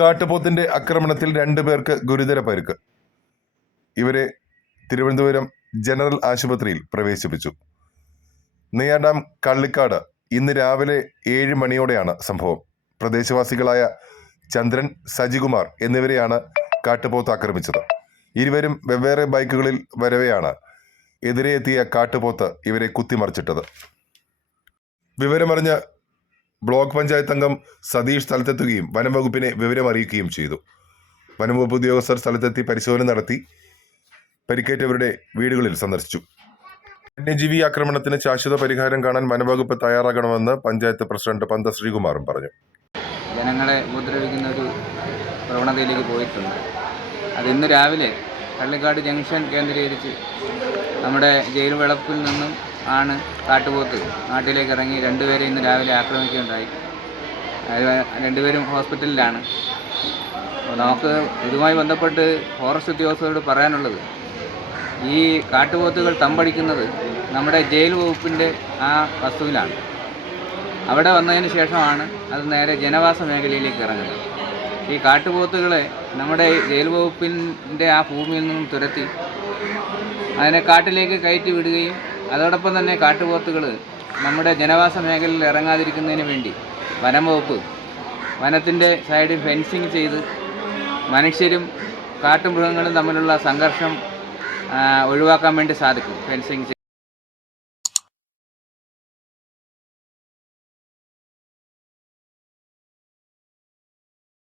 കാട്ടുപോത്തിന്റെ ആക്രമണത്തിൽ രണ്ടു പേർക്ക് ഗുരുതര പരുക്ക്. ഇവരെ തിരുവനന്തപുരം ജനറൽ ആശുപത്രിയിൽ പ്രവേശിപ്പിച്ചു. നെയ്യാഡാം കള്ളിക്കാട് ഇന്ന് രാവിലെ ഏഴ് മണിയോടെയാണ് സംഭവം. പ്രദേശവാസികളായ ചന്ദ്രൻ സജികുമാർ എന്നിവരെയാണ് കാട്ടുപോത്ത് ആക്രമിച്ചത്. ഇരുവരും വെവ്വേറെ ബൈക്കുകളിൽ വരവെയാണ് എതിരെ എത്തിയ കാട്ടുപോത്ത് ഇവരെ കുത്തിമറിച്ചിട്ടത്. വിവരമറിഞ്ഞ ബ്ലോക്ക് പഞ്ചായത്ത് അംഗം സതീഷ് സ്ഥലത്തെത്തുകയും വനംവകുപ്പിനെ വിവരമറിയിക്കുകയും ചെയ്തു. വനംവകുപ്പ് ഉദ്യോഗസ്ഥർ സ്ഥലത്തെത്തി പരിശോധന നടത്തി പരിക്കേറ്റവരുടെ വീടുകളിൽ സന്ദർശിച്ചു. വന്യജീവി ആക്രമണത്തിന് ശാശ്വത പരിഹാരം കാണാൻ വനവകുപ്പ് തയ്യാറാകണമെന്ന് പഞ്ചായത്ത് പ്രസിഡന്റ് പന്ത ശ്രീകുമാറും പറഞ്ഞു. ജനങ്ങളെ ഉപദ്രവിക്കുന്ന ഒരു പ്രവണതയിലേക്ക് പോയിട്ടുണ്ട്. അത് ഇന്ന് രാവിലെ കള്ളിക്കാട് ജംഗ്ഷൻ കേന്ദ്രീകരിച്ച് നമ്മുടെ ജയിൽ വിളപ്പിൽ നിന്നും ആണ് കാട്ടുപോത്ത്. നാട്ടിലേക്ക് ഇറങ്ങി രണ്ടുപേരെ ഇന്ന് രാവിലെ ആക്രമിക്കുകയുണ്ടായി. രണ്ടുപേരും ഹോസ്പിറ്റലിലാണ്. നമുക്ക് ഇതുമായി ബന്ധപ്പെട്ട് ഫോറസ്റ്റ് ഉദ്യോഗസ്ഥരോട് പറയാനുള്ളത് ഈ കാട്ടുപോത്തുകൾ തമ്പടിക്കുന്നത് നമ്മുടെ ജയിൽ വകുപ്പിന്റെ ആ വസ്തുവിലാണ്. അവിടെ വന്നതിന് ശേഷമാണ് അത് നേരെ ജനവാസ മേഖലയിലേക്ക് ഇറങ്ങുന്നത്. ഈ കാട്ടുപോത്തുകളെ നമ്മുടെ ജയിൽ വകുപ്പിന്റെ ആ ഭൂമിയിൽ നിന്നും തുരത്തി അതിനെ കാട്ടിലേക്ക് കയറ്റി വിടുകയും അതോടൊപ്പം തന്നെ കാട്ടുപോത്തുകൾ നമ്മുടെ ജനവാസ മേഖലയിൽ ഇറങ്ങാതിരിക്കുന്നതിന് വേണ്ടി വനം വകുപ്പ് വനത്തിന്റെ സൈഡിൽ ഫെൻസിങ് ചെയ്ത് മനുഷ്യരും കാട്ടുമൃഗങ്ങളും തമ്മിലുള്ള സംഘർഷം ഒഴിവാക്കാൻ വേണ്ടി സാധിക്കും ഫെൻസിങ്